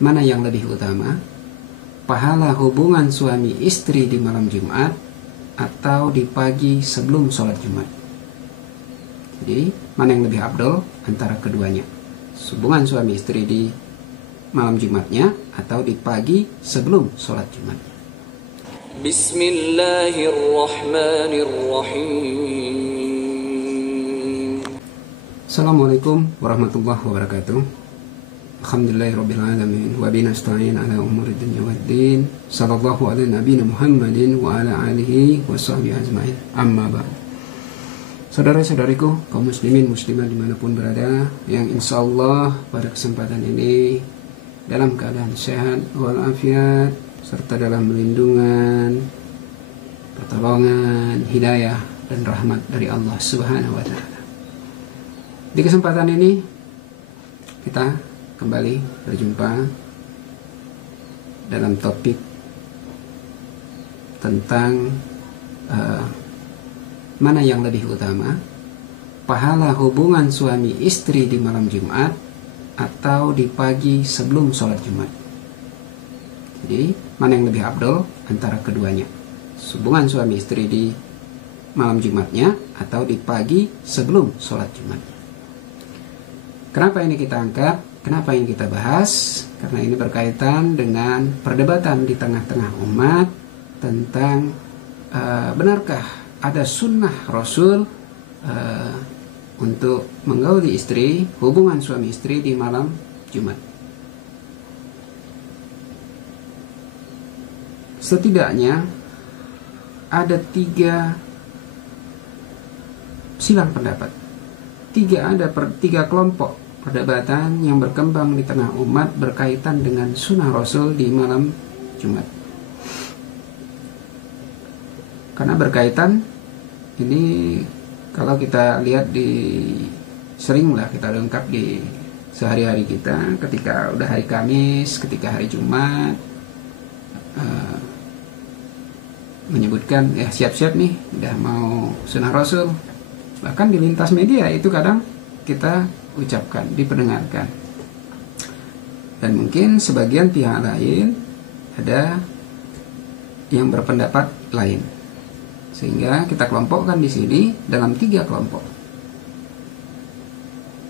mana yang lebih utama, pahala hubungan suami istri di malam Jumat atau di pagi sebelum sholat Jumat? Jadi mana yang lebih afdol antara keduanya, hubungan suami istri di malam Jumatnya atau di pagi sebelum sholat Jumat? Bismillahirrahmanirrahim. Assalamualaikum warahmatullahi wabarakatuh. Alhamdulillahirrabbilalamin. Wa binasta'in ala umuri dunya waddin. Sallallahu ala nabiyina Muhammadin wa ala alihi wa sahbihi ajma'in. Amma ba'du. Saudara-saudariku, kaum muslimin muslimat dimanapun berada, yang insya Allah pada kesempatan ini dalam keadaan sehat walafiat serta dalam lindungan, pertolongan, hidayah dan rahmat dari Allah Subhanahu wa taala. Di kesempatan ini kita kembali berjumpa dalam topik tentang mana yang lebih utama, pahala hubungan suami istri di malam Jumat atau di pagi sebelum sholat Jumat. Jadi mana yang lebih afdol antara keduanya, hubungan suami istri di malam Jumatnya atau di pagi sebelum sholat Jumat? Kenapa ini kita angkat? Kenapa ini kita bahas? Karena ini berkaitan dengan perdebatan di tengah-tengah umat tentang benarkah ada sunnah Rasul untuk menggauli istri, hubungan suami istri di malam Jumat. Setidaknya ada 3 silang pendapat, 3 kelompok perdebatan yang berkembang di tengah umat berkaitan dengan sunnah Rasul di malam Jumat. Karena berkaitan ini, kalau kita lihat seringlah kita lengkap di sehari-hari kita, ketika udah hari Kamis, ketika hari Jumat, menyebutkan ya siap-siap nih udah mau sunnah Rasul. Bahkan di lintas media itu kadang kita ucapkan, diperdengarkan. Dan mungkin sebagian pihak lain ada yang berpendapat lain, sehingga kita kelompokkan di sini dalam 3 kelompok.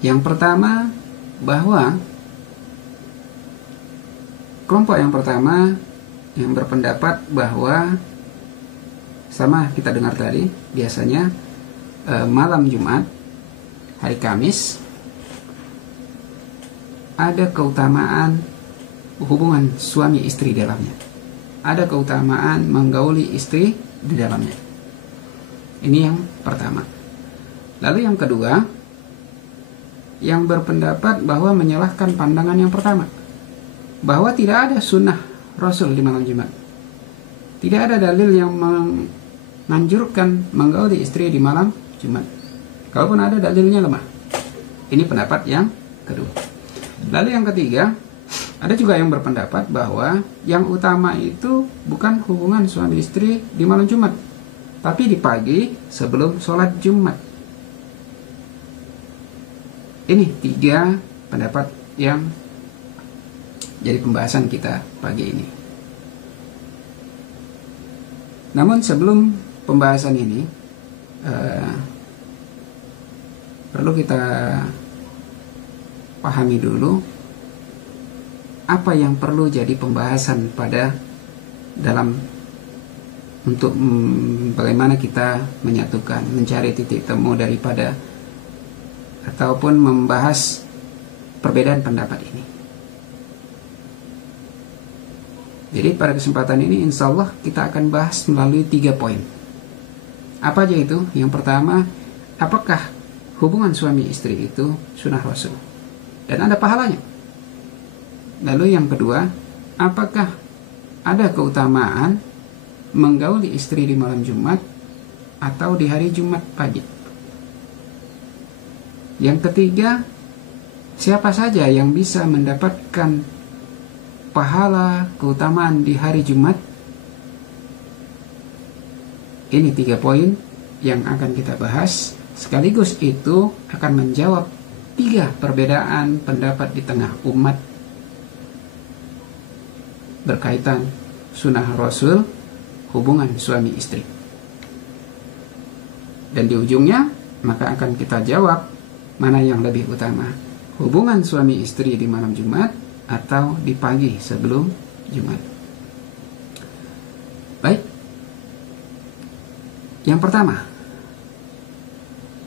Yang pertama, bahwa kelompok yang pertama yang berpendapat bahwa sama kita dengar tadi, biasanya malam Jumat, hari Kamis, ada keutamaan hubungan suami istri di dalamnya, ada keutamaan menggauli istri di dalamnya. Ini yang pertama. Lalu yang kedua, yang berpendapat bahwa menyalahkan pandangan yang pertama, bahwa tidak ada sunnah Rasul di malam Jumat, tidak ada dalil yang menganjurkan menggauli istri di malam Jumat. Kalaupun ada, dalilnya lemah. Ini pendapat yang kedua. Lalu yang ketiga, ada juga yang berpendapat bahwa yang utama itu bukan hubungan suami istri di malam Jumat, tapi di pagi sebelum sholat Jumat. Ini 3 pendapat yang jadi pembahasan kita pagi ini. Namun sebelum pembahasan ini, perlu kita pahami dulu apa yang perlu jadi pembahasan pada dalam untuk bagaimana kita menyatukan, mencari titik temu daripada ataupun membahas perbedaan pendapat ini. Jadi pada kesempatan ini insya Allah kita akan bahas melalui 3 poin. Apa aja itu? Yang pertama, apakah hubungan suami istri itu sunnah Rasul dan ada pahalanya? Lalu yang kedua, apakah ada keutamaan menggauli istri di malam Jumat atau di hari Jumat pagi? Yang ketiga, siapa saja yang bisa mendapatkan pahala keutamaan di hari Jumat? Ini 3 poin yang akan kita bahas. Sekaligus itu akan menjawab 3 perbedaan pendapat di tengah umat berkaitan sunnah Rasul hubungan suami istri. Dan di ujungnya maka akan kita jawab mana yang lebih utama, hubungan suami istri di malam Jumat atau di pagi sebelum Jumat. Baik, yang pertama,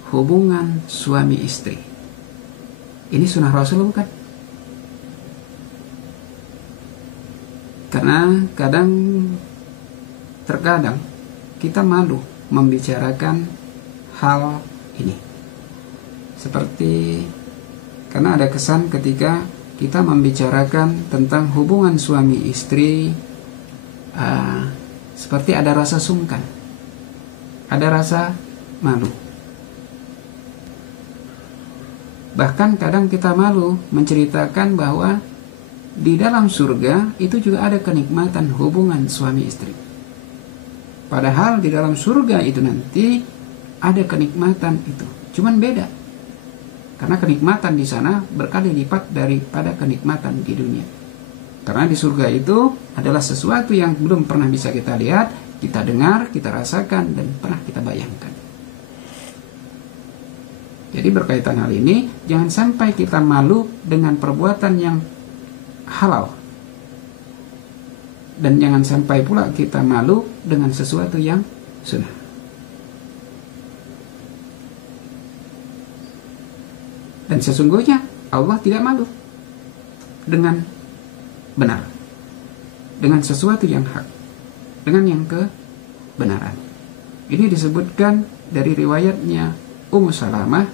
hubungan suami istri. Ini sunnah Rasul bukan? Karena terkadang kita malu membicarakan hal ini. Seperti karena ada kesan ketika kita membicarakan tentang hubungan suami istri, seperti ada rasa sungkan, ada rasa malu. Bahkan kadang kita malu menceritakan bahwa di dalam surga itu juga ada kenikmatan hubungan suami istri. Padahal di dalam surga itu nanti ada kenikmatan itu, cuman beda. Karena kenikmatan di sana berkali lipat daripada kenikmatan di dunia. Karena di surga itu adalah sesuatu yang belum pernah bisa kita lihat, kita dengar, kita rasakan, dan pernah kita bayangkan. Jadi berkaitan hal ini, jangan sampai kita malu dengan perbuatan yang halal. Dan jangan sampai pula kita malu dengan sesuatu yang sunnah. Dan sesungguhnya Allah tidak malu dengan benar, dengan sesuatu yang hak, dengan yang kebenaran. Ini disebutkan dari riwayatnya Ummu Salamah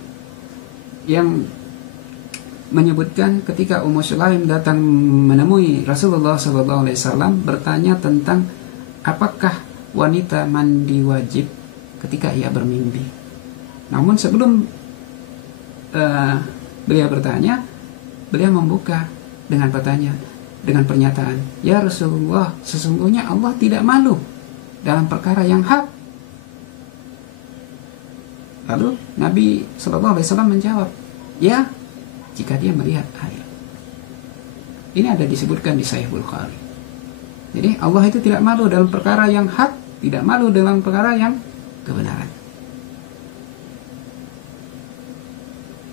yang menyebutkan ketika Ummu Sulaim datang menemui Rasulullah SAW bertanya tentang apakah wanita mandi wajib ketika ia bermimpi. Namun sebelum beliau bertanya, beliau membuka dengan pernyataan, ya Rasulullah, sesungguhnya Allah tidak malu dalam perkara yang hak. Lalu Nabi SAW menjawab, ya, jika dia melihat air. Ini ada disebutkan di Sahih Bukhari. Jadi Allah itu tidak malu dalam perkara yang hak, tidak malu dalam perkara yang kebenaran.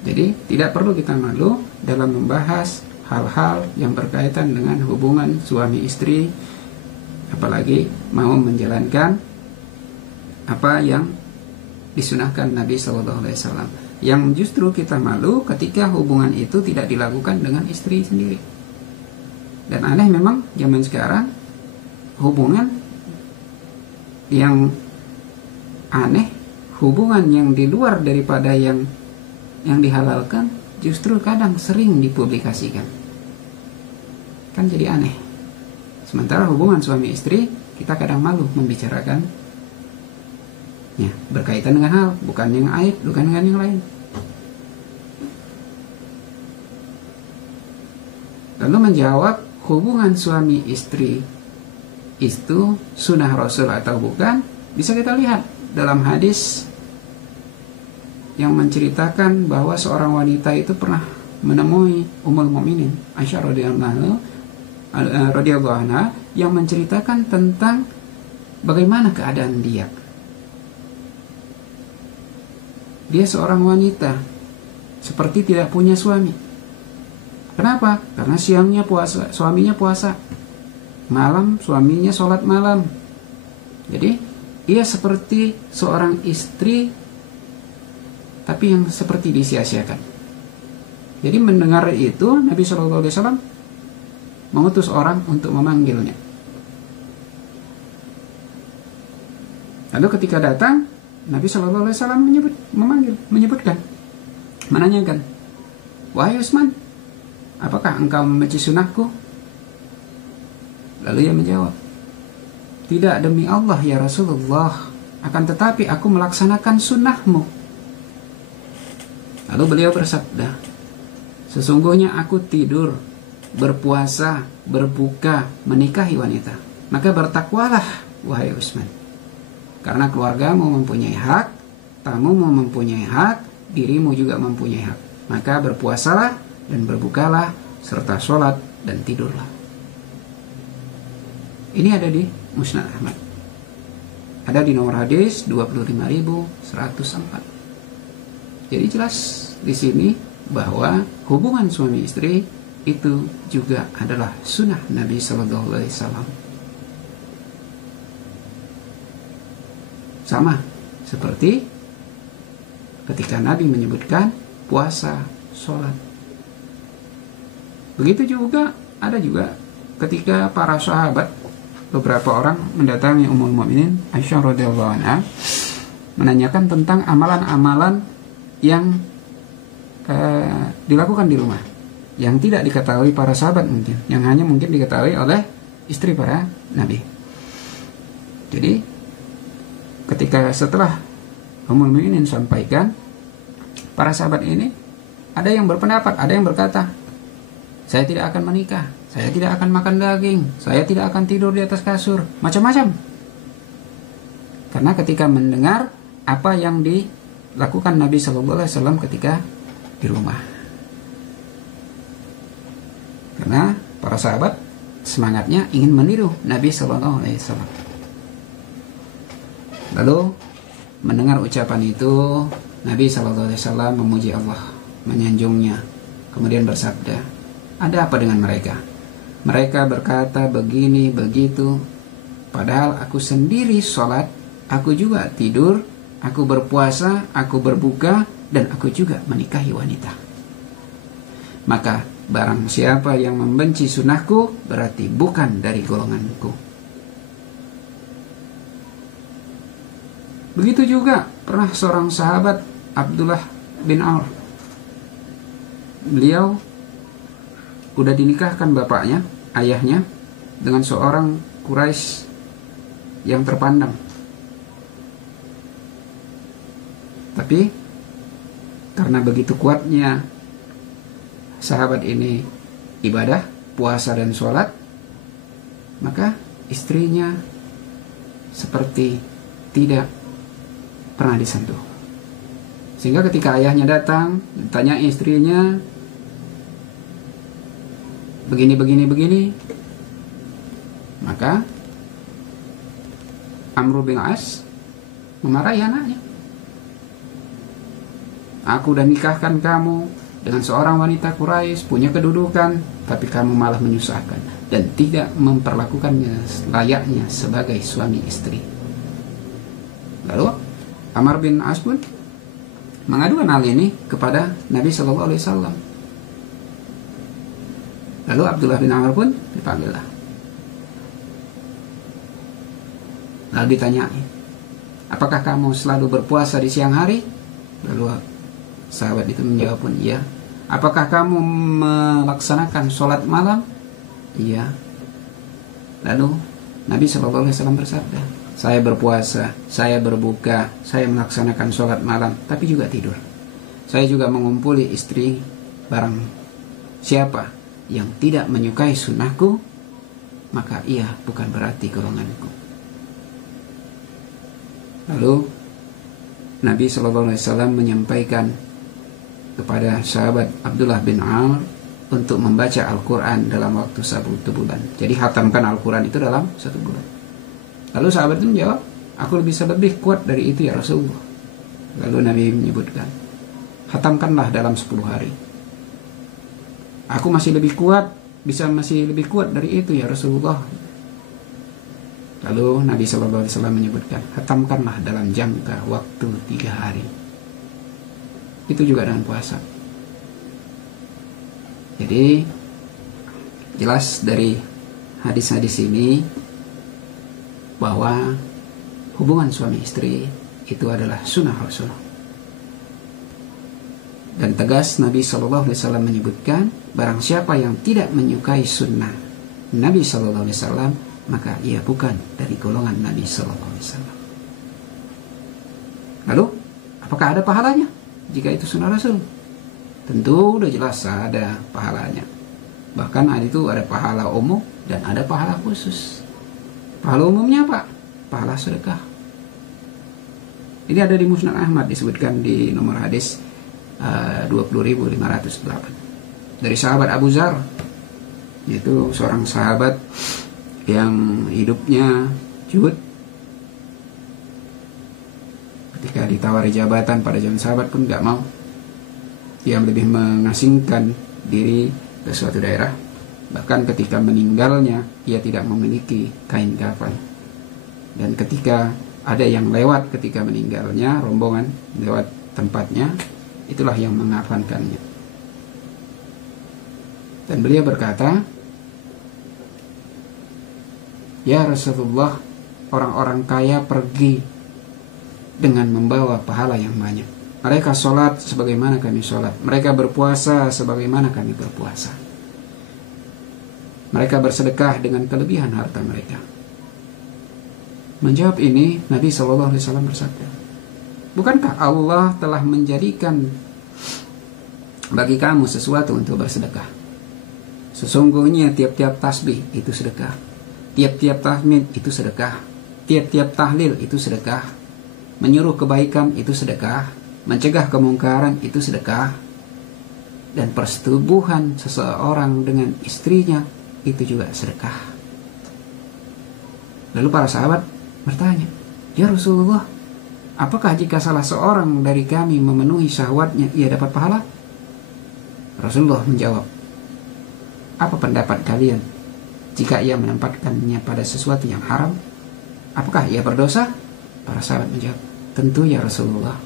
Jadi tidak perlu kita malu dalam membahas hal-hal yang berkaitan dengan hubungan suami istri, apalagi mau menjalankan apa yang disunahkan Nabi SAW. Yang justru kita malu ketika hubungan itu tidak dilakukan dengan istri sendiri. Dan aneh memang zaman sekarang hubungan yang aneh, hubungan yang di luar daripada yang dihalalkan justru kadang sering dipublikasikan. Kan jadi aneh. Sementara hubungan suami istri kita kadang malu membicarakan ya, berkaitan dengan hal bukan yang aib, bukan dengan yang lain. Lalu menjawab hubungan suami istri itu sunnah Rasul atau bukan, bisa kita lihat dalam hadis yang menceritakan bahwa seorang wanita itu pernah menemui Ummul Mukminin Aisyah radhiyallahu anha yang menceritakan tentang bagaimana keadaan dia. Dia seorang wanita seperti tidak punya suami. Kenapa? Karena siangnya puasa, suaminya puasa. Malam suaminya sholat malam. Jadi ia seperti seorang istri tapi yang seperti disia-siakan. Jadi mendengar itu Nabi SAW mengutus orang untuk memanggilnya. Lalu ketika datang Nabi SAW menyebutkan, menanyakan, wahai Utsman, apakah engkau membenci sunnahku? Lalu ia menjawab, tidak, demi Allah ya Rasulullah, akan tetapi aku melaksanakan sunnahmu. Lalu beliau bersabda, sesungguhnya aku tidur, berpuasa, berbuka, menikahi wanita. Maka bertakwalah wahai Utsman, karena keluargamu mempunyai hak, tamumu mempunyai hak, dirimu juga mempunyai hak. Maka berpuasalah dan berbukalah serta sholat dan tidurlah. Ini ada di Musnad Ahmad. Ada di nomor hadis 25.104. Jadi jelas di sini bahwa hubungan suami istri itu juga adalah sunnah Nabi Sallallahu Alaihi Wasallam. Sama seperti ketika Nabi menyebutkan puasa, sholat. Begitu juga ada juga ketika para sahabat, beberapa orang mendatangi Ummul Mukminin Aisyah radhiyallahu anha menanyakan tentang amalan-amalan yang dilakukan di rumah, yang tidak diketahui para sahabat mungkin, yang hanya mungkin diketahui oleh istri para nabi. Jadi ketika setelah Ummul Mukminin sampaikan, para sahabat ini ada yang berpendapat, ada yang berkata, saya tidak akan menikah, saya tidak akan makan daging, saya tidak akan tidur di atas kasur, macam-macam. Karena ketika mendengar apa yang dilakukan Nabi Sallallahu Alaihi Wasallam ketika di rumah. Karena para sahabat semangatnya ingin meniru Nabi Sallallahu Alaihi Wasallam. Lalu mendengar ucapan itu, Nabi Sallallahu Alaihi Wasallam memuji Allah, menyanjungnya, kemudian bersabda, ada apa dengan mereka? Mereka berkata begini begitu, padahal aku sendiri sholat, aku juga tidur, aku berpuasa, aku berbuka, dan aku juga menikahi wanita. Maka barang siapa yang membenci sunnahku, berarti bukan dari golonganku. Begitu juga pernah seorang sahabat, Abdullah bin Amr. Beliau udah dinikahkan bapaknya, ayahnya, dengan seorang Quraisy yang terpandang. Tapi karena begitu kuatnya sahabat ini ibadah, puasa dan sholat, maka istrinya seperti tidak pernah disentuh. Sehingga ketika ayahnya datang, tanya istrinya, begini, maka Amr bin As memarahi anaknya. Aku udah nikahkan kamu dengan seorang wanita Quraisy, punya kedudukan, tapi kamu malah menyusahkan dan tidak memperlakukannya layaknya sebagai suami istri. Lalu Amr bin As pun mengadukan hal ini kepada Nabi Sallallahu Alaihi Wasallam. Lalu Abdullah bin Amr pun dipanggillah. Lalu ditanyai, apakah kamu selalu berpuasa di siang hari? Lalu sahabat itu menjawab pun, iya. Apakah kamu melaksanakan sholat malam? Iya. Lalu Nabi Sallallahu Alaihi Wasallam bersabda, saya berpuasa, saya berbuka, saya melaksanakan sholat malam, tapi juga tidur. Saya juga mengumpuli istri. Barang siapa yang tidak menyukai sunnahku, maka ia bukan berarti golonganku. Lalu Nabi SAW menyampaikan kepada sahabat Abdullah bin Amr untuk membaca Al-Quran dalam waktu 1 bulan. Jadi hatamkan Al-Quran itu dalam 1 bulan. Lalu sahabat itu menjawab, aku bisa lebih kuat dari itu ya Rasulullah. Lalu Nabi menyebutkan, hatamkanlah dalam 10 hari. Aku masih lebih kuat, masih lebih kuat dari itu ya Rasulullah. Lalu Nabi SAW menyebutkan, hatamkanlah dalam jangka waktu 3 hari. Itu juga dengan puasa. Jadi jelas dari hadis-hadis ini bahwa hubungan suami istri itu adalah sunnah Rasul. Dan tegas Nabi SAW menyebutkan, barang siapa yang tidak menyukai sunnah Nabi SAW, maka ia bukan dari golongan Nabi SAW. Lalu, apakah ada pahalanya jika itu sunnah Rasul? Tentu udah jelas ada pahalanya. Bahkan itu ada pahala umum dan ada pahala khusus. Pahala umumnya apa? Pahala sedekah. Ini ada di Musnad Ahmad, disebutkan di nomor hadis 20.508 dari sahabat Abu Dzar, yaitu seorang sahabat yang hidupnya juhud, ketika ditawari jabatan pada zaman sahabat pun gak mau. Dia lebih mengasingkan diri ke suatu daerah. Bahkan ketika meninggalnya, ia tidak memiliki kain kafan. Dan ketika ada yang lewat ketika meninggalnya, rombongan lewat tempatnya, itulah yang mengafankannya. Dan beliau berkata, "Ya Rasulullah, orang-orang kaya pergi dengan membawa pahala yang banyak. Mereka sholat sebagaimana kami sholat. Mereka berpuasa sebagaimana kami berpuasa. Mereka bersedekah dengan kelebihan harta mereka." Menjawab ini, Nabi SAW bersabda, "Bukankah Allah telah menjadikan bagi kamu sesuatu untuk bersedekah? Sesungguhnya tiap-tiap tasbih itu sedekah, tiap-tiap tahmid itu sedekah, tiap-tiap tahlil itu sedekah, menyuruh kebaikan itu sedekah, mencegah kemungkaran itu sedekah, dan persetubuhan seseorang dengan istrinya itu juga sedekah." Lalu para sahabat bertanya, "Ya Rasulullah, apakah jika salah seorang dari kami memenuhi syahwatnya, ia dapat pahala?" Rasulullah menjawab, "Apa pendapat kalian jika ia menempatkannya pada sesuatu yang haram? Apakah ia berdosa?" Para sahabat menjawab, "Tentu ya Rasulullah."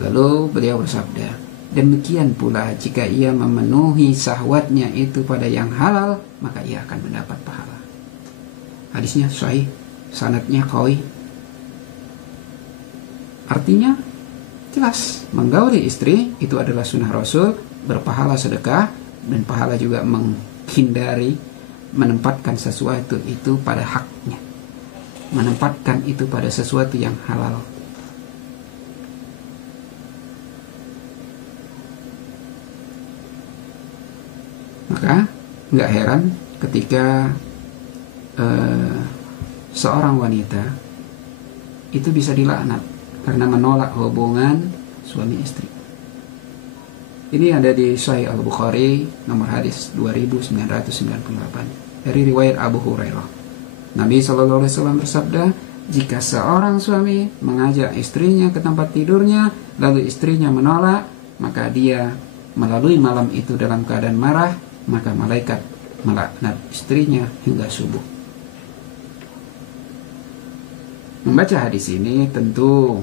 Lalu beliau bersabda, "Demikian pula jika ia memenuhi syahwatnya itu pada yang halal, maka ia akan mendapat pahala." Hadisnya sahih, sanadnya qawi. Artinya jelas, menggauli istri itu adalah sunnah Rasul, berpahala sedekah, dan pahala juga menghindari menempatkan sesuatu itu pada haknya, menempatkan itu pada sesuatu yang halal. Maka nggak heran ketika seorang wanita itu bisa dilaknat karena menolak hubungan suami istri. Ini ada di Sahih Al-Bukhari nomor hadis 2998 dari riwayat Abu Hurairah. Nabi SAW bersabda, "Jika seorang suami mengajak istrinya ke tempat tidurnya, lalu istrinya menolak, maka dia melalui malam itu dalam keadaan marah, maka malaikat melaknat istrinya hingga subuh." Membaca hadis ini, tentu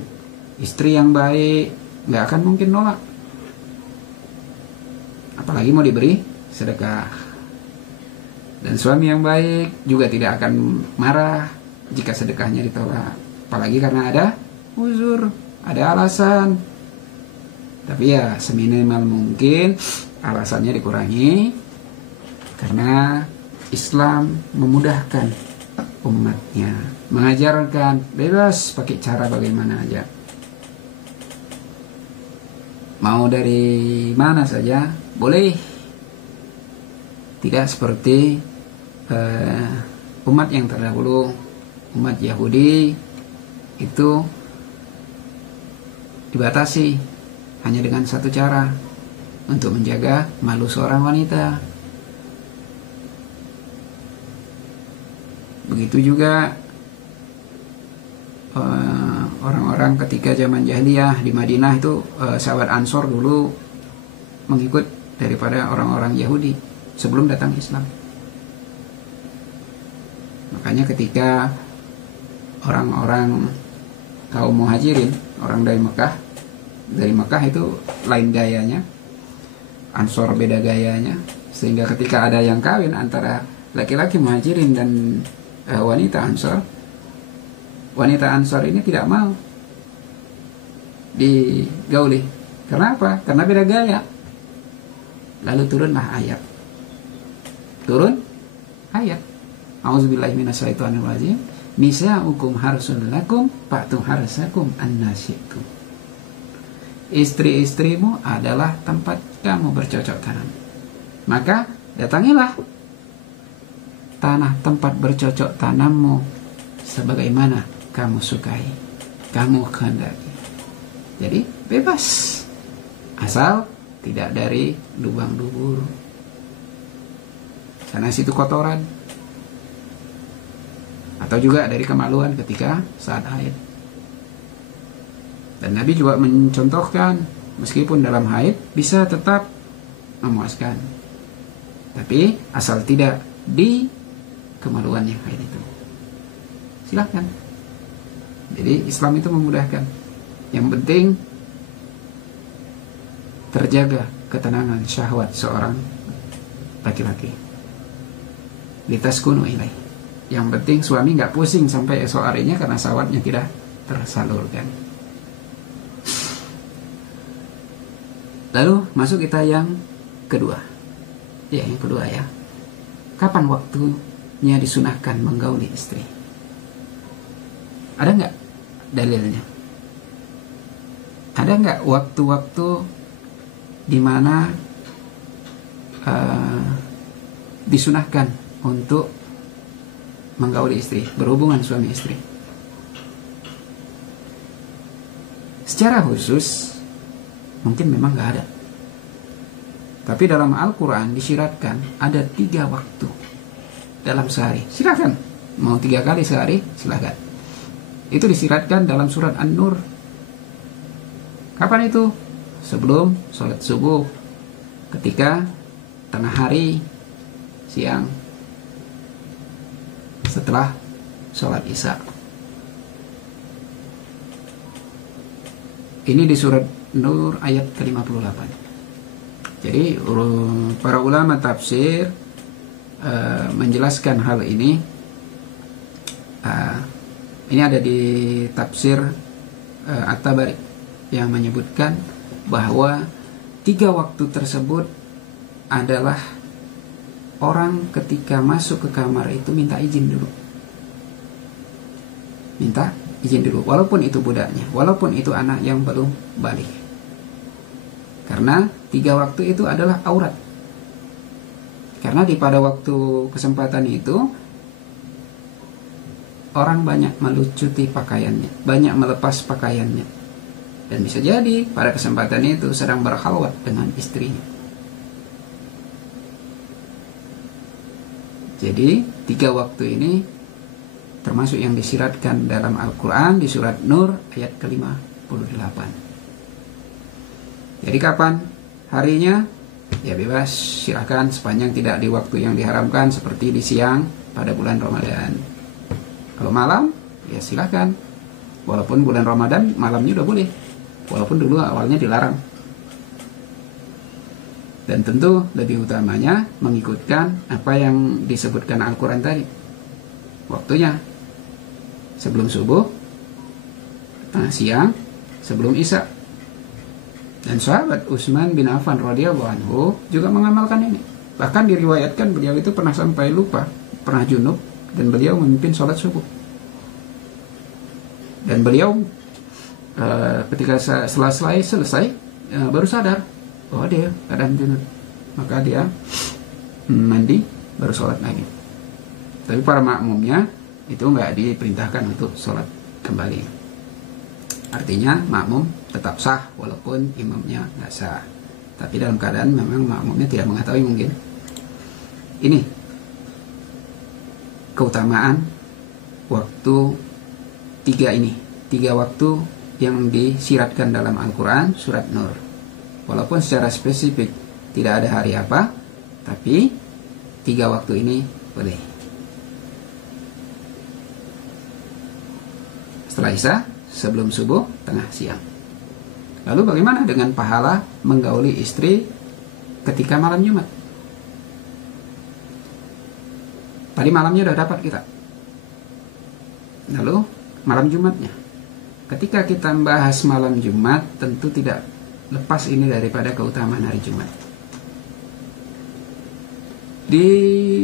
istri yang baik nggak akan mungkin nolak, apalagi mau diberi sedekah. Dan suami yang baik juga tidak akan marah jika sedekahnya ditolak, apalagi karena ada uzur, ada alasan. Tapi ya seminimal mungkin alasannya dikurangi, karena Islam memudahkan umatnya, mengajarkan bebas pakai cara bagaimana aja, mau dari mana saja boleh. Tidak seperti umat yang terdahulu, umat Yahudi itu dibatasi hanya dengan satu cara, untuk menjaga malu seorang wanita. Begitu juga orang-orang ketika zaman jahiliyah di Madinah itu, sahabat Ansor dulu mengikut daripada orang-orang Yahudi sebelum datang Islam. Makanya ketika orang-orang kaum muhajirin, orang dari Mekah itu lain gayanya, Ansor beda gayanya, sehingga ketika ada yang kawin antara laki-laki muhajirin dan wanita Ansor ini tidak mau digauli. Kenapa? Karena beda gaya. Lalu turunlah ayat. A'udzubillahi minasyaitonir rajim. Nisa'ukum harsun lakum fa'tu harsakum anna syi'tum. Istri-istrimu adalah tempat kamu bercocok tanam, maka datangilah tanah tempat bercocok tanammu sebagaimana kamu sukai, kamu kehendaki. Jadi bebas, asal tidak dari lubang dubur, sana situ kotoran, atau juga dari kemaluan ketika saat haid. Dan Nabi juga mencontohkan meskipun dalam haid bisa tetap memuaskan, tapi asal tidak di kemaluan yang haid itu. Silahkan. Jadi Islam itu memudahkan. Yang penting terjaga ketenangan syahwat seorang laki-laki. Litaskunu ilaih. Yang penting suami nggak pusing sampai esok harinya karena syahwatnya tidak tersalurkan. Lalu masuk kita yang kedua. Ya, yang kedua ya. Kapan waktunya disunahkan menggauli istri? Ada nggak dalilnya? Ada nggak waktu-waktu di mana disunahkan untuk menggauli istri, berhubungan suami istri? Secara khusus mungkin memang nggak ada. Tapi dalam Al-Quran disyaratkan ada 3 waktu dalam sehari. Silakan, mau 3 kali sehari silakan. Itu disyaratkan dalam surat An-Nur. Kapan itu? Sebelum sholat subuh, ketika tengah hari, siang, setelah sholat isya. Ini di surat Nur ayat ke-58. Jadi para ulama tafsir menjelaskan hal ini. Ini ada di tafsir At-Tabari yang menyebutkan bahwa 3 waktu tersebut adalah orang ketika masuk ke kamar itu minta izin dulu. Minta izin dulu, walaupun itu budaknya, walaupun itu anak yang belum balik. Karena 3 waktu itu adalah aurat. Karena pada waktu kesempatan itu orang banyak melucuti pakaiannya, banyak melepas pakaiannya, dan bisa jadi pada kesempatan itu sedang berkhalwat dengan istrinya. Jadi 3 waktu ini termasuk yang disyaratkan dalam Al-Quran di surat Nur ayat ke-58. Jadi kapan harinya? Ya bebas, silakan sepanjang tidak di waktu yang diharamkan seperti di siang pada bulan Ramadan. Kalau malam, ya silakan. Walaupun bulan Ramadan malamnya udah boleh, walaupun dulu awalnya dilarang. Dan tentu lebih utamanya mengikutkan apa yang disebutkan Al-Quran tadi. Waktunya sebelum subuh, siang, sebelum isya. Dan sahabat Utsman bin Affan radhiyallahu anhu juga mengamalkan ini. Bahkan diriwayatkan beliau itu pernah sampai lupa, pernah junub, dan beliau memimpin sholat subuh. Dan beliau ketika selesai baru sadar bahwa dia keadaan junub. Maka dia mandi baru sholat lagi. Tapi para makmumnya itu nggak diperintahkan untuk sholat kembali. Artinya makmum tetap sah walaupun imamnya nggak sah. Tapi dalam keadaan memang makmumnya tidak mengetahui mungkin. Ini keutamaan waktu 3 ini. 3 waktu yang disyaratkan dalam Al-Quran surat Nur. Walaupun secara spesifik tidak ada hari apa, tapi 3 waktu ini boleh. Setelah isya, sebelum subuh, tengah siang. Lalu bagaimana dengan pahala menggauli istri ketika malam Jumat? Tadi malamnya udah dapat kita. Lalu malam Jumatnya. Ketika kita membahas malam Jumat, tentu tidak lepas ini daripada keutamaan hari Jumat. Di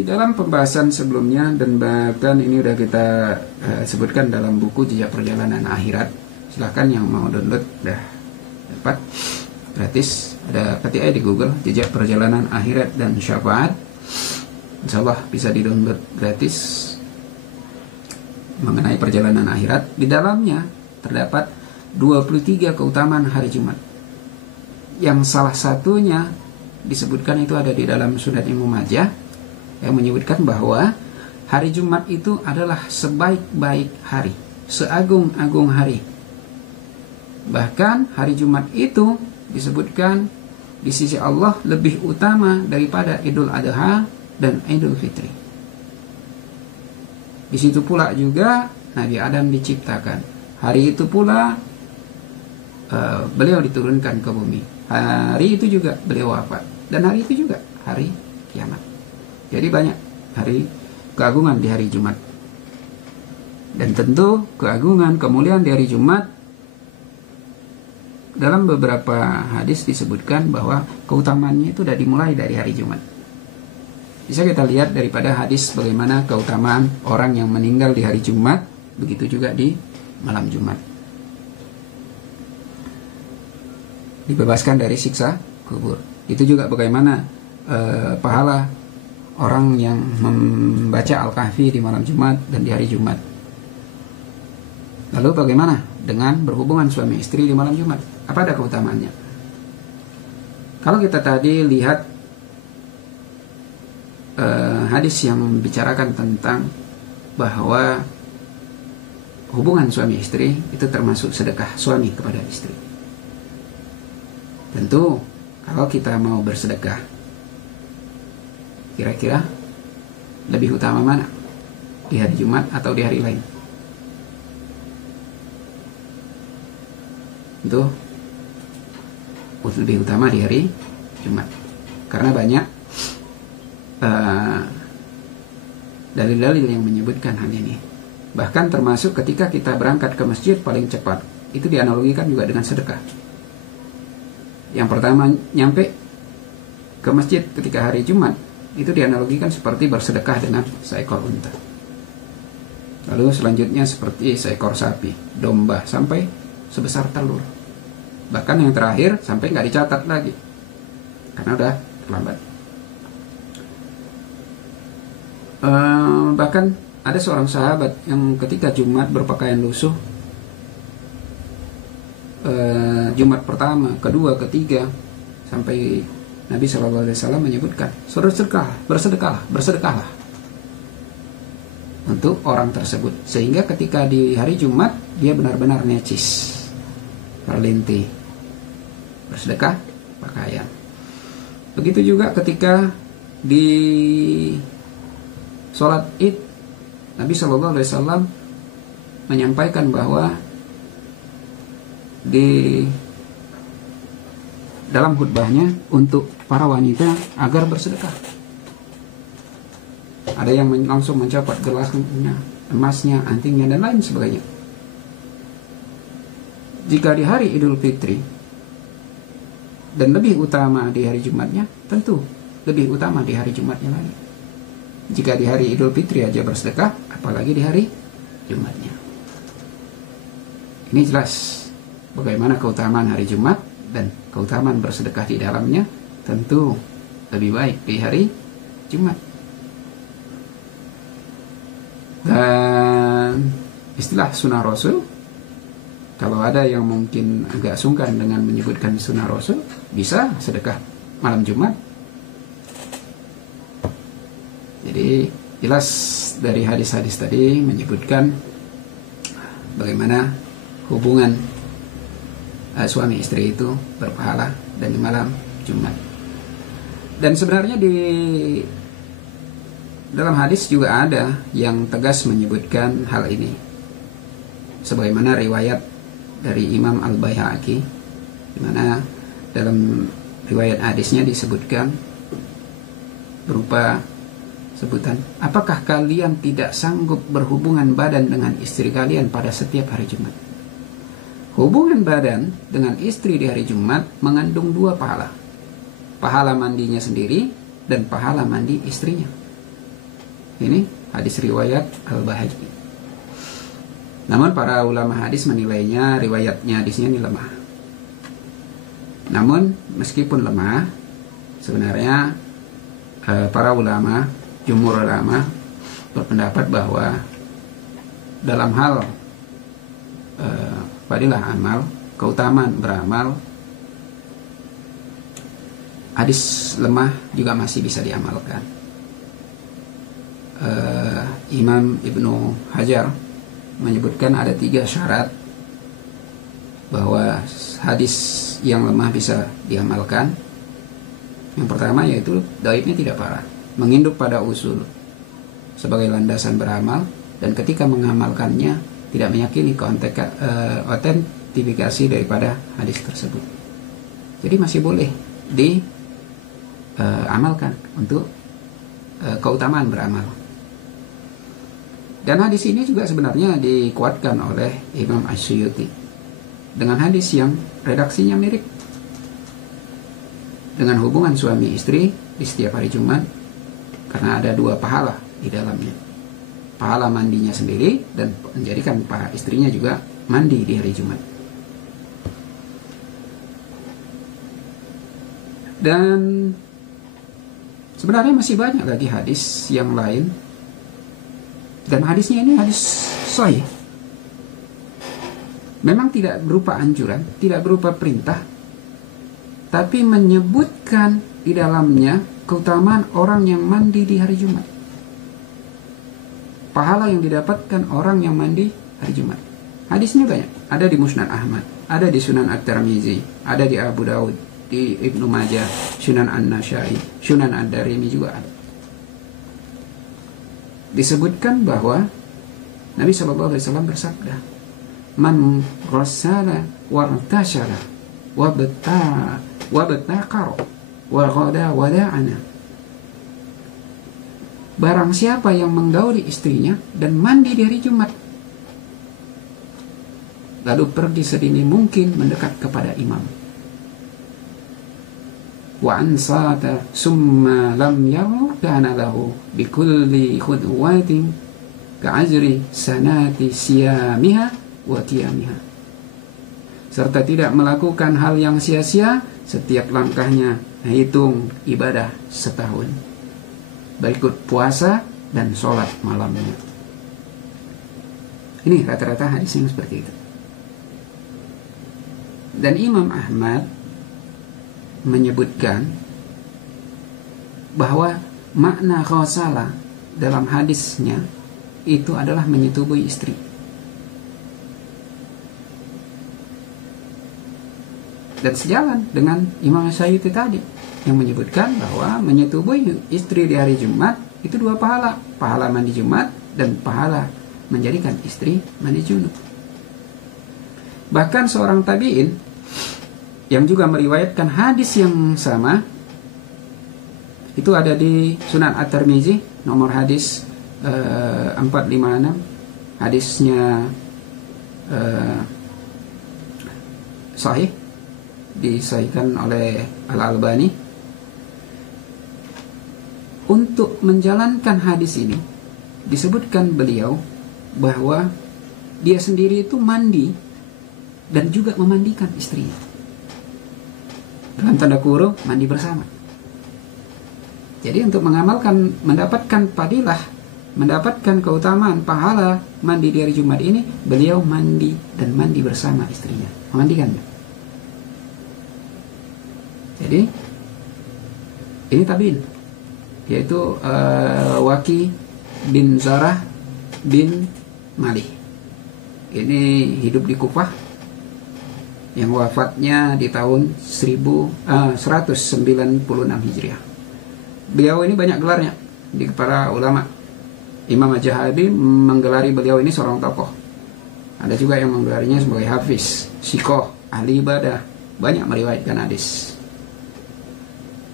dalam pembahasan sebelumnya dan bahkan ini udah kita sebutkan dalam buku Jejak Perjalanan Akhirat. Silahkan yang mau download udah dapat gratis. Ada ketik aja di Google Jejak Perjalanan Akhirat dan Syafaat. Insyaallah bisa di-download gratis mengenai perjalanan akhirat. Di dalamnya terdapat 23 keutamaan hari Jumat. Yang salah satunya disebutkan itu ada di dalam Sunan Ibnu Majah yang menyebutkan bahwa hari Jumat itu adalah sebaik-baik hari, seagung-agung hari. Bahkan hari Jumat itu disebutkan di sisi Allah lebih utama daripada Idul Adha dan Idul Fitri. Di situ pula juga Nabi Adam diciptakan. Hari itu pula beliau diturunkan ke bumi. Hari itu juga beliau wafat. Dan hari itu juga hari kiamat. Jadi banyak hari keagungan di hari Jumat. Dan tentu keagungan, kemuliaan di hari Jumat, dalam beberapa hadis disebutkan bahwa keutamaannya itu sudah dimulai dari hari Jumat. Bisa kita lihat daripada hadis bagaimana keutamaan orang yang meninggal di hari Jumat, begitu juga di malam Jumat. Dibebaskan dari siksa kubur. Itu juga bagaimana pahala orang yang membaca Al-Kahfi di malam Jumat dan di hari Jumat. Lalu bagaimana dengan berhubungan suami istri di malam Jumat? Apa ada keutamaannya? Kalau kita tadi lihat hadis yang membicarakan tentang bahwa hubungan suami istri itu termasuk sedekah suami kepada istri. Tentu kalau kita mau bersedekah, kira-kira lebih utama mana? Di hari Jumat atau di hari lain? Itu lebih utama di hari Jumat. Karena banyak dalil-dalil yang menyebutkan hal ini. Bahkan termasuk ketika kita berangkat ke masjid paling cepat, itu dianalogikan juga dengan sedekah. Yang pertama nyampe ke masjid ketika hari Jumat, itu dianalogikan seperti bersedekah dengan seekor unta. Lalu selanjutnya seperti seekor sapi, domba, sampai sebesar telur. Bahkan yang terakhir sampai nggak dicatat lagi, karena udah terlambat. Bahkan ada seorang sahabat yang ketika Jumat berpakaian lusuh, Jumat pertama, kedua, ketiga, sampai Nabi SAW menyebutkan, bersedekahlah untuk orang tersebut, sehingga ketika di hari Jumat dia benar-benar necis, berlinti, bersedekah pakaian. Begitu juga ketika di sholat Id, Nabi SAW menyampaikan bahwa di dalam khutbahnya untuk para wanita agar bersedekah. Ada yang langsung mencopot gelasnya, emasnya, antingnya, dan lain sebagainya. Jika di hari Idul Fitri dan lebih utama di hari Jumatnya, tentu lebih utama di hari Jumatnya lagi. Jika di hari Idul Fitri aja bersedekah, apalagi di hari Jumatnya. Ini jelas bagaimana keutamaan hari Jumat, dan keutamaan bersedekah di dalamnya tentu lebih baik di hari Jumat. Dan istilah sunnah Rasul, kalau ada yang mungkin agak sungkan dengan menyebutkan sunnah Rasul, bisa sedekah malam Jumat. Jadi jelas dari hadis-hadis tadi menyebutkan bagaimana hubungan suami istri itu berpahala dan di malam Jumat. Dan sebenarnya di dalam hadis juga ada yang tegas menyebutkan hal ini, sebagaimana riwayat dari Imam Al-Baihaqi, di mana dalam riwayat hadisnya disebutkan berupa sebutan, apakah kalian tidak sanggup berhubungan badan dengan istri kalian pada setiap hari Jumat? Hubungan badan dengan istri di hari Jumat mengandung dua pahala. Pahala mandinya sendiri dan pahala mandi istrinya. Ini hadis riwayat Al-Baihaqi. Namun para ulama hadis menilainya riwayatnya hadisnya ini lemah. Namun meskipun lemah, sebenarnya para ulama, jumhur ulama berpendapat bahwa dalam hal fadilah amal, keutamaan beramal, hadis lemah juga masih bisa diamalkan. Imam Ibnu Hajar menyebutkan ada 3 syarat bahwa hadis yang lemah bisa diamalkan. Yang pertama yaitu dhaifnya tidak parah, menginduk pada usul sebagai landasan beramal, dan ketika mengamalkannya tidak meyakini otentifikasi daripada hadis tersebut. Jadi masih boleh diamalkan untuk keutamaan beramal. Dan hadis ini juga sebenarnya dikuatkan oleh Imam Asyuyuti dengan hadis yang redaksinya mirip, dengan hubungan suami istri di setiap hari Jumat, karena ada 2 pahala di dalamnya. Pahala mandinya sendiri dan menjadikan pahala istrinya juga mandi di hari Jumat. Dan sebenarnya masih banyak lagi hadis yang lain, dan hadisnya ini hadis sahih. Memang tidak berupa anjuran, tidak berupa perintah, tapi menyebutkan di dalamnya keutamaan orang yang mandi di hari Jumat. Pahala yang didapatkan orang yang mandi hari Jumat. Hadisnya banyak. Ada di Musnad Ahmad, ada di Sunan At-Tirmizi, ada di Abu Daud, di Ibnu Majah, Sunan An-Nasa'i, Sunan Ad-Darimi juga ada. Disebutkan bahwa Nabi SAW bersabda, "Man ghassala wartashala wa bataqara wa ghada wada'ana." Barang siapa yang menggauli istrinya dan mandi di hari Jumat, lalu pergi sedini mungkin mendekat kepada imam, wa ansata summa lam yahu kana lahu bikulli khudwatin ka'ajri sanati siyamiha wa qiyamiha, serta tidak melakukan hal yang sia-sia, setiap langkahnya hitung ibadah setahun, berikut puasa dan sholat malamnya. Ini rata-rata hadis yang seperti itu. Dan Imam Ahmad menyebutkan bahwa makna ghasala dalam hadisnya itu adalah menyetubuhi istri. Dan sejalan dengan Imam Asyuyuti tadi yang menyebutkan bahwa menyetubuhi istri di hari Jumat itu 2 pahala, pahala mandi Jumat dan pahala menjadikan istri mandi junub. Bahkan seorang tabi'in yang juga meriwayatkan hadis yang sama, itu ada di Sunan At-Tirmizi nomor hadis 456, hadisnya sahih, disahihkan oleh Al-Albani. Untuk menjalankan hadis ini disebutkan beliau bahwa dia sendiri itu mandi dan juga memandikan istrinya, dalam tanda kurung mandi bersama. Jadi untuk mengamalkan, mendapatkan fadilah, mendapatkan keutamaan pahala mandi di hari Jumat ini, beliau mandi dan mandi bersama istrinya, memandikannya. Jadi ini tabi'in, yaitu Waki bin Zarah bin Malih. Ini hidup di Kufah, yang wafatnya di tahun 196 Hijriah. Beliau ini banyak gelarnya di para ulama. Imam Az-Zahabi menggelari beliau ini seorang tokoh. Ada juga yang menggelarinya sebagai hafiz, sikoh, ahli ibadah, banyak meriwayatkan hadis.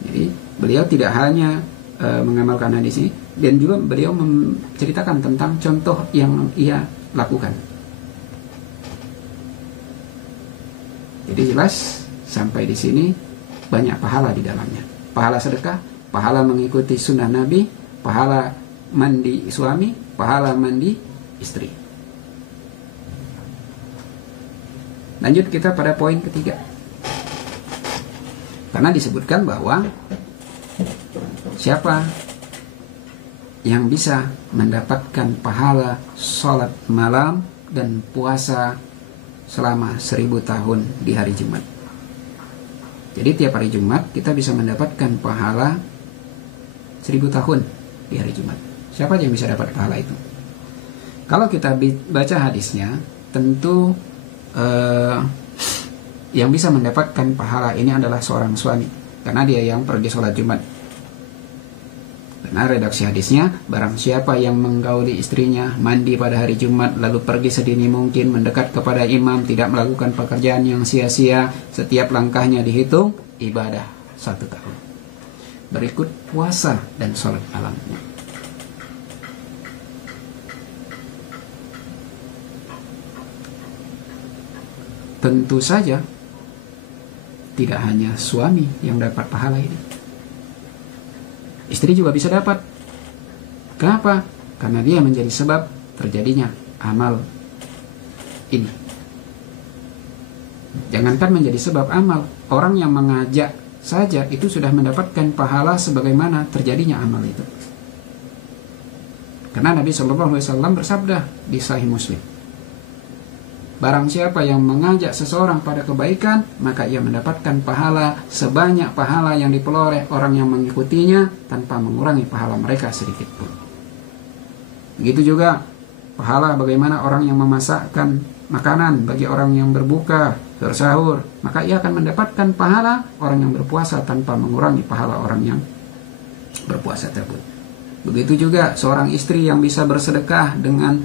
Jadi beliau tidak hanya mengamalkan hadis ini, dan juga beliau menceritakan tentang contoh yang ia lakukan. Jadi jelas sampai di sini banyak pahala di dalamnya. Pahala sedekah, pahala mengikuti sunnah Nabi, pahala mandi suami, pahala mandi istri. Lanjut kita pada poin ketiga. Karena disebutkan bahwa siapa yang bisa mendapatkan pahala sholat malam dan puasa selama 1000 tahun di hari Jumat. Jadi tiap hari Jumat kita bisa mendapatkan pahala 1000 tahun di hari Jumat. Siapa yang bisa dapat pahala itu? Kalau kita baca hadisnya, tentu yang bisa mendapatkan pahala ini adalah seorang suami, karena dia yang pergi sholat Jumat. Karena redaksi hadisnya, barang siapa yang menggauli istrinya, mandi pada hari Jumat, lalu pergi sedini mungkin mendekat kepada imam, tidak melakukan pekerjaan yang sia-sia, setiap langkahnya dihitung ibadah 1 tahun. Berikut puasa dan sholat malamnya. Tentu saja tidak hanya suami yang dapat pahala ini, istri juga bisa dapat. Kenapa? Karena dia menjadi sebab terjadinya amal ini. Jangankan menjadi sebab amal, orang yang mengajak saja itu sudah mendapatkan pahala sebagaimana terjadinya amal itu. Karena Nabi SAW bersabda di Sahih Muslim, barang siapa yang mengajak seseorang pada kebaikan, maka ia mendapatkan pahala sebanyak pahala yang diperoleh orang yang mengikutinya tanpa mengurangi pahala mereka sedikit pun. Begitu juga pahala bagaimana orang yang memasakkan makanan bagi orang yang berbuka, bersahur, maka ia akan mendapatkan pahala orang yang berpuasa tanpa mengurangi pahala orang yang berpuasa tersebut. Begitu juga seorang istri yang bisa bersedekah dengan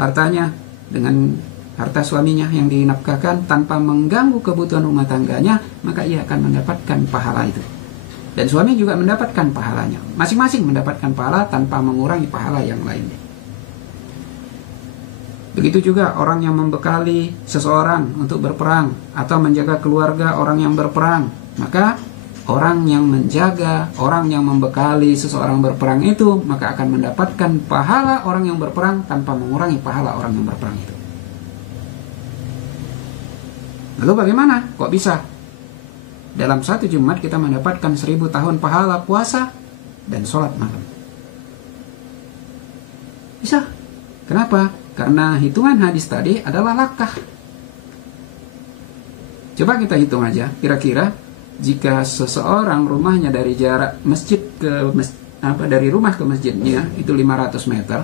hartanya, dengan harta suaminya yang dinafkahkan tanpa mengganggu kebutuhan rumah tangganya, maka ia akan mendapatkan pahala itu. Dan suami juga mendapatkan pahalanya. Masing-masing mendapatkan pahala tanpa mengurangi pahala yang lainnya. Begitu juga orang yang membekali seseorang untuk berperang atau menjaga keluarga orang yang berperang, maka orang yang menjaga, orang yang membekali seseorang berperang itu, maka akan mendapatkan pahala orang yang berperang tanpa mengurangi pahala orang yang berperang itu. Lalu bagaimana? Kok bisa? Dalam 1 Jumat kita mendapatkan 1000 tahun pahala puasa dan sholat malam. Bisa. Kenapa? Karena hitungan hadis tadi adalah lakah. Coba kita hitung aja, kira-kira jika seseorang rumahnya dari jarak masjid ke dari rumah ke masjidnya itu 500 meter,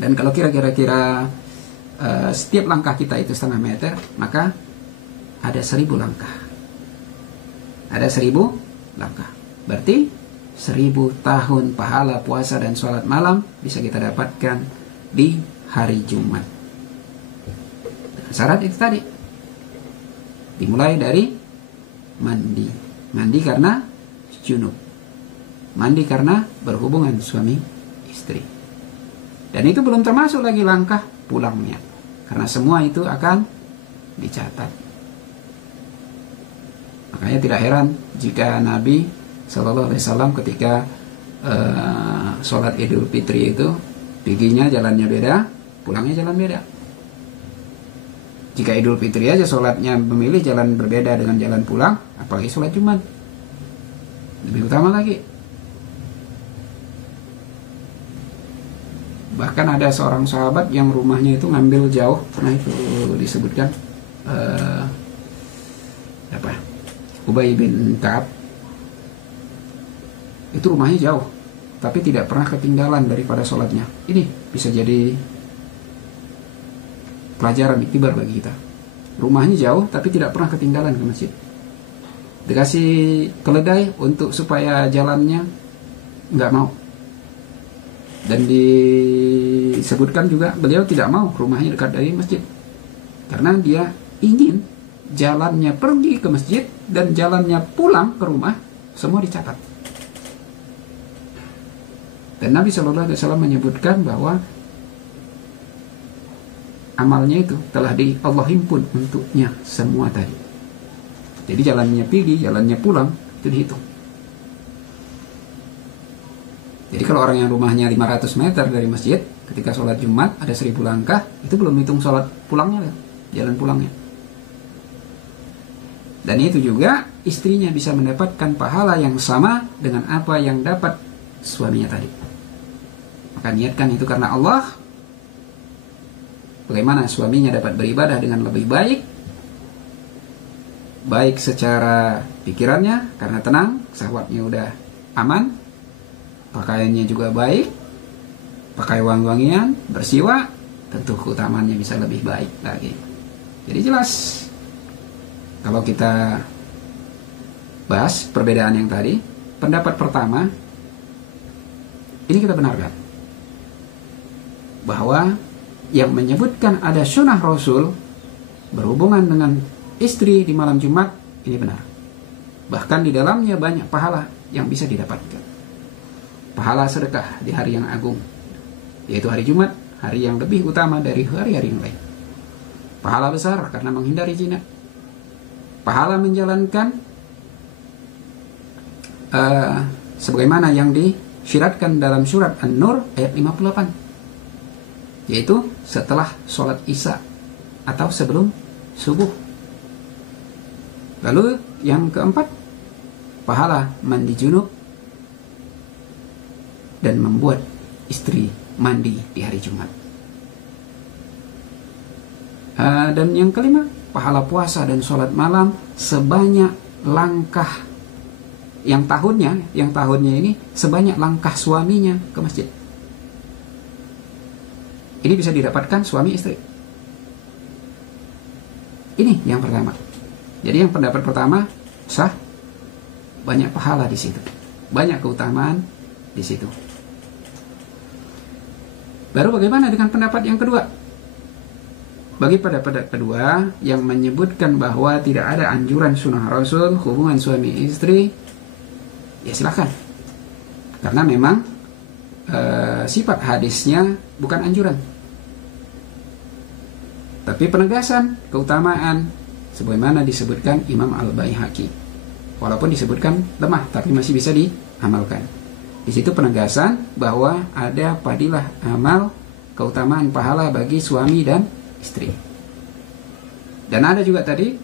dan kalau kira-kira setiap langkah kita itu 0,5 meter, maka ada 1000 langkah. Ada 1000 langkah. Berarti 1000 tahun pahala puasa dan sholat malam bisa kita dapatkan di hari Jumat. Syarat itu tadi. Dimulai dari mandi. Mandi karena junub. Mandi karena berhubungan suami istri. Dan itu belum termasuk lagi langkah pulangnya. Karena semua itu akan dicatat. Makanya tidak heran jika Nabi SAW ketika sholat Idul Fitri itu perginya jalannya beda, pulangnya jalan beda. Jika Idul Fitri aja sholatnya memilih jalan berbeda dengan jalan pulang, apalagi sholat Jumat, lebih utama lagi. Bahkan ada seorang sahabat yang rumahnya itu ngambil jauh, pernah itu disebutkan Ubay bin Ka'ab, itu rumahnya jauh tapi tidak pernah ketinggalan daripada sholatnya. Ini bisa jadi pelajaran iktibar bagi kita. Rumahnya jauh tapi tidak pernah ketinggalan ke masjid. Dikasih keledai untuk supaya jalannya nggak mau. Dan disebutkan juga beliau tidak mau rumahnya dekat dari masjid, karena dia ingin jalannya pergi ke masjid dan jalannya pulang ke rumah semua dicatat. Dan Nabi SAW menyebutkan bahwa amalnya itu telah Allah himpun untuknya semua tadi. Jadi jalannya pergi, jalannya pulang itu dihitung. Jadi kalau orang yang rumahnya 500 meter dari masjid, ketika sholat Jumat ada 1000 langkah, itu belum hitung sholat pulangnya, jalan pulangnya. Dan itu juga istrinya bisa mendapatkan pahala yang sama dengan apa yang dapat suaminya tadi. Maka niatkan itu karena Allah. Bagaimana suaminya dapat beribadah dengan lebih baik, baik secara pikirannya karena tenang, syahwatnya udah aman, pakaiannya juga baik, pakai wangi-wangian, bersiwak, tentu keutamaannya bisa lebih baik lagi. Jadi jelas kalau kita bahas perbedaan yang tadi, pendapat pertama ini kita benarkan bahwa yang menyebutkan ada sunnah Rasul berhubungan dengan istri di malam Jumat ini benar. Bahkan di dalamnya banyak pahala yang bisa didapatkan. Pahala sedekah di hari yang agung, yaitu hari Jumat, hari yang lebih utama dari hari-hari yang lain. Pahala besar karena menghindari zina. Pahala menjalankan sebagaimana yang disyiratkan dalam surat An-Nur ayat 58, yaitu setelah sholat Isya atau sebelum subuh. Lalu yang keempat, pahala mandi junub dan membuat istri mandi di hari Jumat. Dan yang kelima, pahala puasa dan sholat malam sebanyak langkah yang tahunnya ini sebanyak langkah suaminya ke masjid. Ini bisa didapatkan suami istri. Ini yang pertama. Jadi yang pendapat pertama sah, banyak pahala di situ, banyak keutamaan di situ. Baru bagaimana dengan pendapat yang kedua? Bagi pendapat kedua yang menyebutkan bahwa tidak ada anjuran sunnah Rasul hubungan suami istri, ya silakan. Karena memang sifat hadisnya bukan anjuran, tapi penegasan keutamaan sebagaimana disebutkan Imam Al-Baihaqi. Walaupun disebutkan lemah, tapi masih bisa diamalkan. Di situ penegasan bahwa ada fadilah amal, keutamaan pahala bagi suami dan istri. Dan ada juga tadi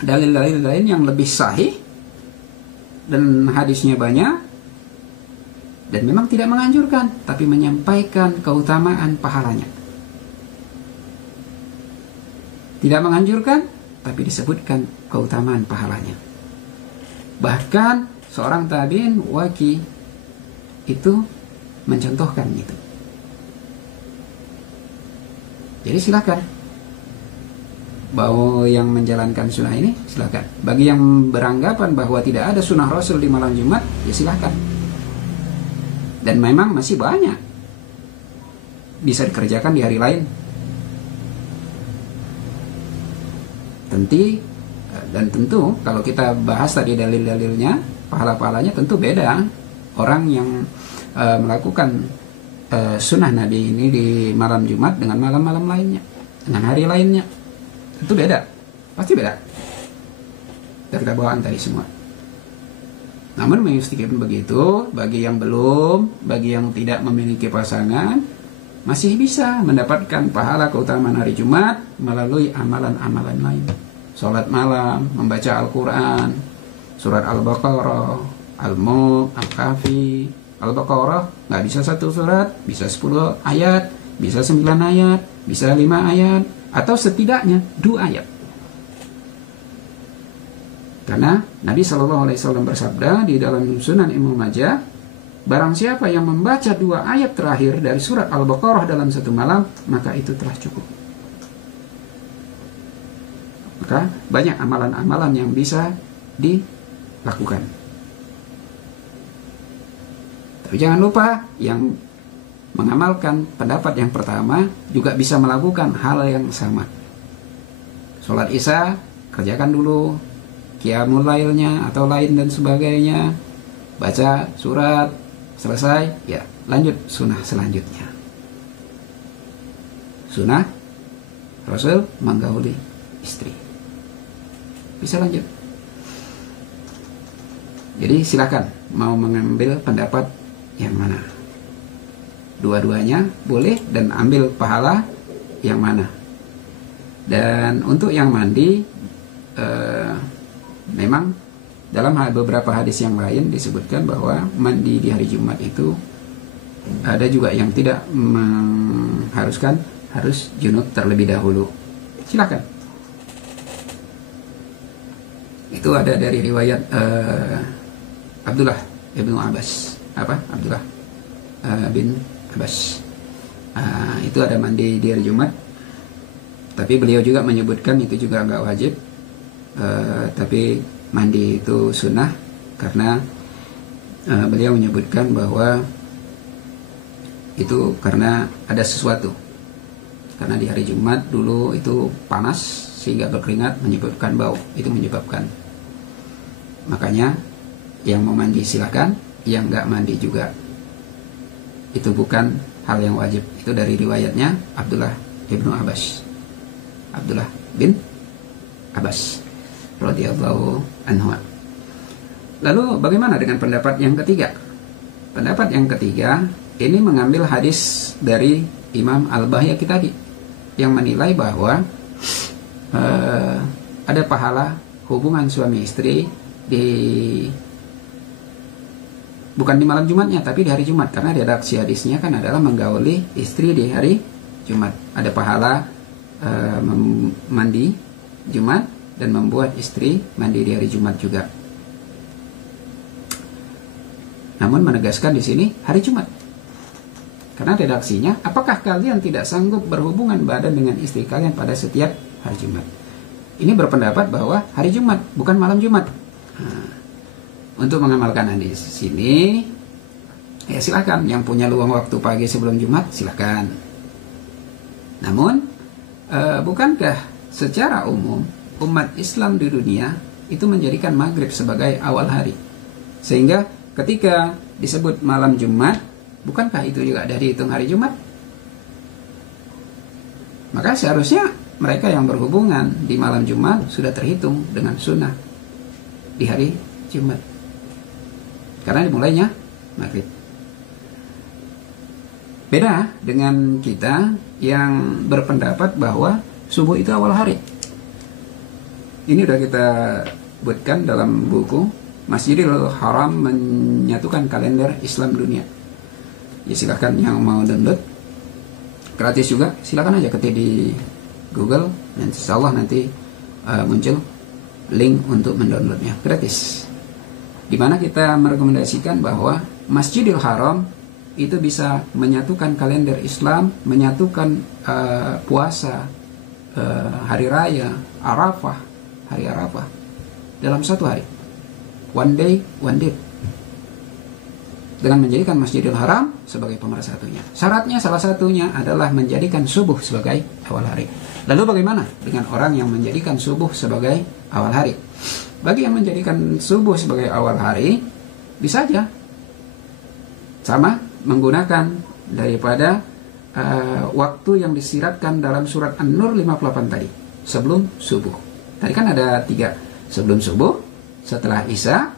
dalil-dalil lain yang lebih sahih dan hadisnya banyak, dan memang tidak menganjurkan, tapi menyampaikan keutamaan pahalanya. Tidak menganjurkan, tapi disebutkan keutamaan pahalanya. Bahkan seorang tabi'in Waqi itu mencontohkan itu. Jadi silakan, bahwa yang menjalankan sunnah ini silakan. Bagi yang beranggapan bahwa tidak ada sunnah Rasul di malam Jumat, ya silakan. Dan memang masih banyak bisa dikerjakan di hari lain. Tentu kalau kita bahas tadi dalil-dalilnya, pahala-pahalanya tentu beda. Orang yang melakukan sunnah Nabi ini di malam Jumat dengan malam-malam lainnya, dengan hari lainnya, tentu beda, pasti beda. Dan kita bawaan tadi semua. Namun meskipun begitu, bagi yang belum, bagi yang tidak memiliki pasangan, masih bisa mendapatkan pahala keutamaan hari Jumat melalui amalan-amalan lain. Sholat malam, membaca Al-Quran, surat Al-Baqarah, Al-Mulk, Al-Kahfi. Al-Baqarah nggak bisa 1 surat, bisa 10 ayat, bisa 9 ayat, bisa 5 ayat, atau setidaknya 2 ayat. Karena Nabi SAW bersabda di dalam Sunan Ibnu Majah, barang siapa yang membaca 2 ayat terakhir dari surat Al-Baqarah dalam 1 malam, maka itu telah cukup. Maka banyak amalan-amalan yang bisa dilakukan. Tapi jangan lupa, yang mengamalkan pendapat yang pertama juga bisa melakukan hal yang sama. Sholat Isya, kerjakan dulu qiyamul lailnya atau lain dan sebagainya. Baca surat, selesai, ya lanjut sunnah selanjutnya. Sunnah Rasul menggauli istri, bisa lanjut. Jadi silakan mau mengambil pendapat yang mana. Dua-duanya boleh, dan ambil pahala yang mana. Dan untuk yang mandi, memang dalam beberapa hadis yang lain disebutkan bahwa mandi di hari Jumat itu ada juga yang tidak mengharuskan, harus junub terlebih dahulu. Silakan. Itu ada dari riwayat Abdullah ibnu Abbas, Abdullah bin Abbas. Itu ada mandi di hari Jumat, tapi beliau juga menyebutkan itu juga nggak wajib, tapi mandi itu sunnah, karena beliau menyebutkan bahwa itu karena ada sesuatu, karena di hari Jumat dulu itu panas sehingga berkeringat menyebabkan bau, itu menyebabkan. Makanya yang mau mandi silakan, yang nggak mandi juga itu bukan hal yang wajib. Itu dari riwayatnya Abdullah bin Abbas radhiyallahu anhu. Lalu bagaimana dengan pendapat yang ketiga? Pendapat yang ketiga ini mengambil hadis dari Imam Al-Baihaqi tadi yang menilai bahwa ada pahala hubungan suami istri bukan di malam Jumatnya, tapi di hari Jumat, karena redaksi hadisnya kan adalah menggauli istri di hari Jumat. Ada pahala mandi Jumat dan membuat istri mandi di hari Jumat juga. Namun menegaskan di sini hari Jumat, karena redaksinya, apakah kalian tidak sanggup berhubungan badan dengan istri kalian pada setiap hari Jumat? Ini berpendapat bahwa hari Jumat, bukan malam Jumat. Untuk mengamalkan hadis sini, ya silakan. Yang punya luang waktu pagi sebelum Jumat, silakan. Namun, bukankah secara umum umat Islam di dunia itu menjadikan maghrib sebagai awal hari? Sehingga ketika disebut malam Jumat, bukankah itu juga dari hitung hari Jumat? Maka seharusnya mereka yang berhubungan di malam Jumat sudah terhitung dengan sunnah di hari Jumat, karena dimulainya maghrib. Beda dengan kita yang berpendapat bahwa subuh itu awal hari. Ini sudah kita buatkan dalam buku Masjidil Haram Menyatukan Kalender Islam Dunia. Ya silakan yang mau download, gratis juga, silakan aja ketik di Google, dan insya Allah nanti muncul link untuk mendownloadnya, gratis. Di mana kita merekomendasikan bahwa Masjidil Haram itu bisa menyatukan kalender Islam, menyatukan puasa, hari raya, hari Arafah dalam satu hari, one day, dengan menjadikan Masjidil Haram sebagai pemersatunya. Syaratnya salah satunya adalah menjadikan subuh sebagai awal hari. Lalu bagaimana dengan orang yang menjadikan subuh sebagai awal hari? Bagi yang menjadikan subuh sebagai awal hari, bisa aja sama menggunakan daripada waktu yang disiratkan dalam surat An-Nur 58 tadi, sebelum subuh. Tadi kan ada 3, sebelum subuh, setelah isya,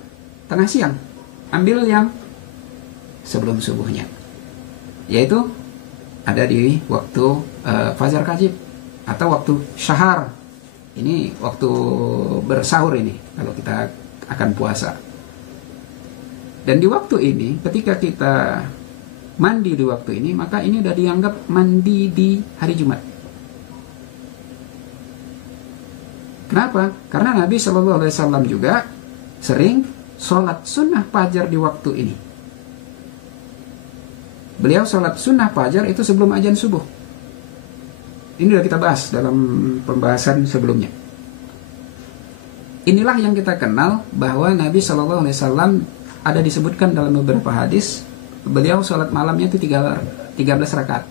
tengah siang. Ambil yang sebelum subuhnya, yaitu ada di waktu fajar kajib atau waktu syahar. Ini waktu bersahur ini kalau kita akan puasa. Dan di waktu ini, ketika kita mandi di waktu ini, maka ini sudah dianggap mandi di hari Jumat. Kenapa? Karena Nabi Shallallahu Alaihi Wasallam juga sering sholat sunnah fajar di waktu ini. Beliau sholat sunnah fajar itu sebelum azan subuh. Ini sudah kita bahas dalam pembahasan sebelumnya. Inilah yang kita kenal bahwa Nabi Shallallahu Alaihi Wasallam ada disebutkan dalam beberapa hadis, beliau sholat malamnya itu 13 rakaat.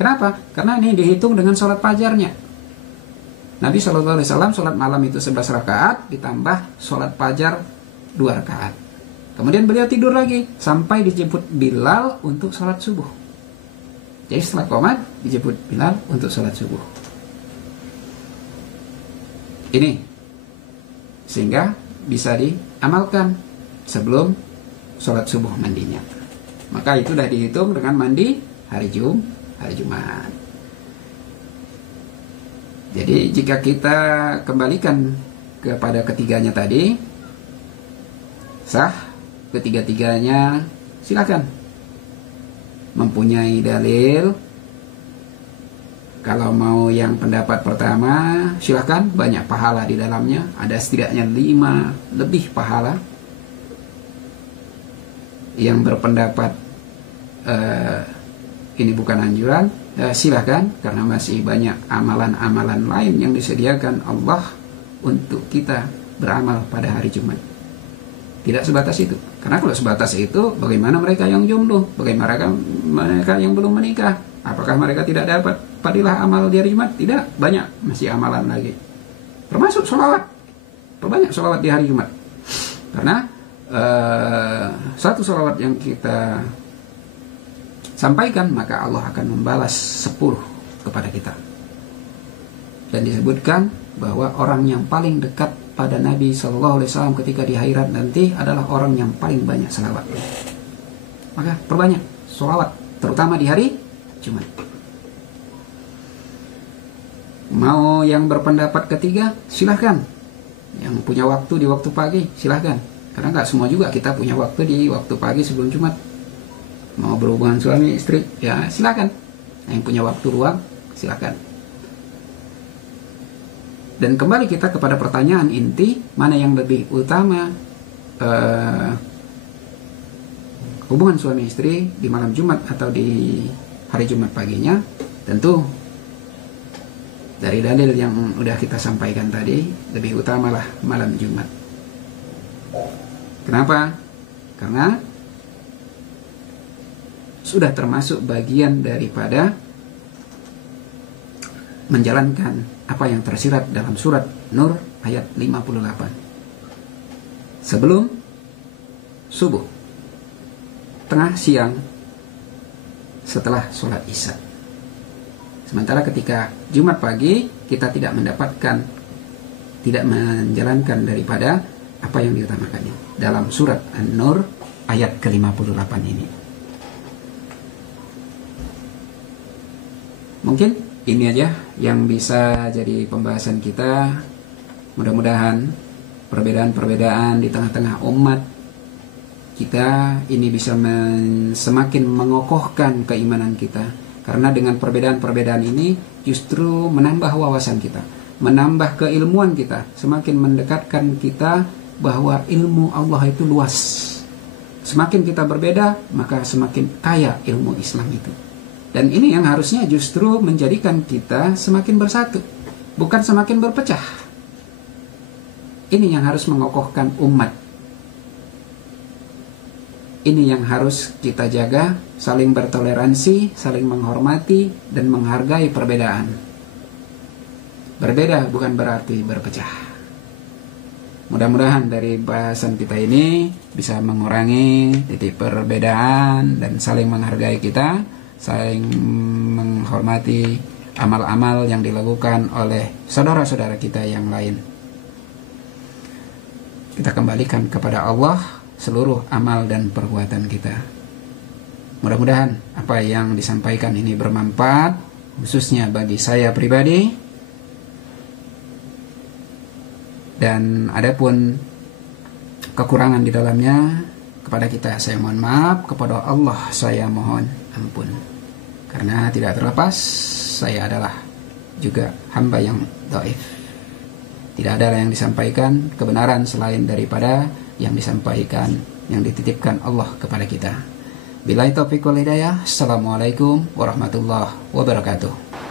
Kenapa? Karena ini dihitung dengan sholat fajarnya. Nabi Shallallahu Alaihi Wasallam sholat malam itu 11 rakaat ditambah sholat fajar 2 rakaat. Kemudian beliau tidur lagi sampai dijemput Bilal untuk sholat subuh. Jadi setelah qomat dijemput Bilal untuk sholat subuh. Ini sehingga bisa diamalkan sebelum sholat subuh mandinya. Maka itu sudah dihitung dengan mandi hari Jumat. Jadi jika kita kembalikan kepada ketiganya tadi, sah ketiga-tiganya, silakan. Mempunyai dalil. Kalau mau yang pendapat pertama, silakan, banyak pahala di dalamnya, ada setidaknya 5 lebih pahala. Yang berpendapat ini bukan anjuran, silahkan, karena masih banyak amalan-amalan lain yang disediakan Allah untuk kita beramal pada hari Jumat. Tidak sebatas itu, karena kalau sebatas itu, bagaimana mereka yang jomblo, bagaimana mereka yang belum menikah, apakah mereka tidak dapat fadilah amal di hari Jumat? Tidak, banyak masih amalan lagi, termasuk sholawat. Perbanyak sholawat di hari Jumat, karena satu sholawat yang kita sampaikan, maka Allah akan membalas 10 kepada kita. Dan disebutkan bahwa orang yang paling dekat pada Nabi SAW ketika di akhirat nanti adalah orang yang paling banyak salawat. Maka perbanyak sholawat, terutama di hari Jumat. Mau yang berpendapat ketiga, silahkan. Yang punya waktu di waktu pagi, silahkan. Karena nggak semua juga kita punya waktu di waktu pagi sebelum Jumat. Mau berhubungan suami istri, ya silakan. Yang punya waktu luang, silakan. Dan kembali kita kepada pertanyaan inti, mana yang lebih utama, hubungan suami istri di malam Jumat atau di hari Jumat paginya? Tentu dari dalil yang udah kita sampaikan tadi, lebih utamalah malam Jumat. Kenapa? Karena sudah termasuk bagian daripada menjalankan apa yang tersirat dalam surat Nur ayat 58. Sebelum subuh, tengah siang, setelah sholat Isya. Sementara ketika Jumat pagi kita tidak menjalankan daripada apa yang diutamakannya dalam surat An-Nur ayat ke-58 ini. Mungkin ini aja yang bisa jadi pembahasan kita. Mudah-mudahan perbedaan-perbedaan di tengah-tengah umat kita ini bisa semakin mengokohkan keimanan kita. Karena dengan perbedaan-perbedaan ini justru menambah wawasan kita, menambah keilmuan kita, semakin mendekatkan kita bahwa ilmu Allah itu luas. Semakin kita berbeda, maka semakin kaya ilmu Islam itu. Dan ini yang harusnya justru menjadikan kita semakin bersatu, bukan semakin berpecah. Ini yang harus mengokohkan umat. Ini yang harus kita jaga, saling bertoleransi, saling menghormati, dan menghargai perbedaan. Berbeda bukan berarti berpecah. Mudah-mudahan dari bahasan kita ini bisa mengurangi titik perbedaan dan saling menghargai kita, saling menghormati amal-amal yang dilakukan oleh saudara-saudara kita yang lain. Kita kembalikan kepada Allah seluruh amal dan perbuatan kita. Mudah-mudahan apa yang disampaikan ini bermanfaat, khususnya bagi saya pribadi. Dan adapun kekurangan di dalamnya, kepada kita saya mohon maaf, kepada Allah saya mohon ampun. Karena tidak terlepas saya adalah juga hamba yang dhaif. Tidak ada yang disampaikan kebenaran selain daripada yang disampaikan, yang dititipkan Allah kepada kita. Billahi taufiq wal hidayah. Assalamualaikum warahmatullahi wabarakatuh.